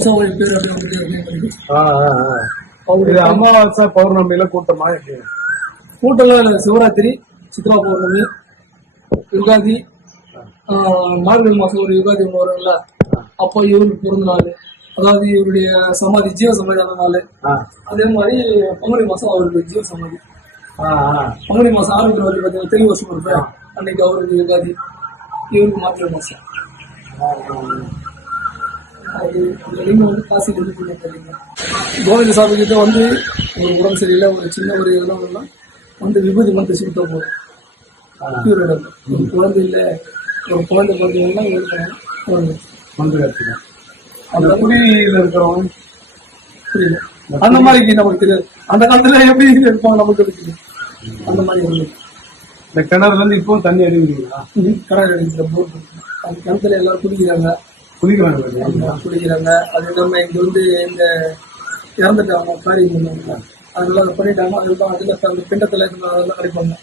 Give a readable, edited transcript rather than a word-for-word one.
வம்சாவளி பேர் அப்படின்னு அவருடைய அமாவாசை பௌர்ணமியில கூட்டமா கூட்டம்லாம் இல்லை. சிவராத்திரி, சித்ரா பௌர்ணமி, யுகாதி, மார்கழி மாசம் ஒரு யுகாதி ஒன்று வரும்ல, அப்போ இவருக்கு பிறந்த நாள், அதாவது இவருடைய சமாதி ஜீவ சமாதியான நாள். அதே மாதிரி பங்குனி மாசம் அவருக்கு ஜீவ சமாதி. பங்குனி மாசம் ஆரம்பிக்கிற வரைக்கும் பார்த்தீங்கன்னா 3 வருஷம் இருப்பேன். அன்னைக்கு அவருக்கு யுகாதி, இவருக்கு மாத்திரை மாசம். அது வந்து காசிலிருந்து தெரியுங்க. கோவிந்த சாமி கிட்ட வந்து ஒரு உடம்பு சரியில்லை, ஒரு சின்ன ஒரு இதெல்லாம் வந்து விபூதி மந்த் சுத்த போகும். ஒரு குழந்தை இல்லை, ஒரு குழந்தை பார்த்தீங்கன்னா அந்த குடியில் இருக்கிறவங்க புரியல. அந்த மாதிரி நமக்கு தெரியாது. அந்த காலத்துல எப்படி இருப்பாங்க நமக்கு இருக்குது. அந்த மாதிரி ஒண்ணு. இந்த கிணறுல இருந்து இப்போ தண்ணி அடிக்கிறீங்களா? கிணறு அடிக்கிற போர் அந்த கிணத்துல எல்லாரும் குடிக்கிறாங்க. அது இல்லாம இங்க வந்து இந்த இறந்துட்டாங்க காரியம் பண்ணாங்க, அதெல்லாம் பண்ணிட்டாங்க. அதுதான் அதுல அந்த பிண்டத்துல அதெல்லாம் கிடைப்பாங்க.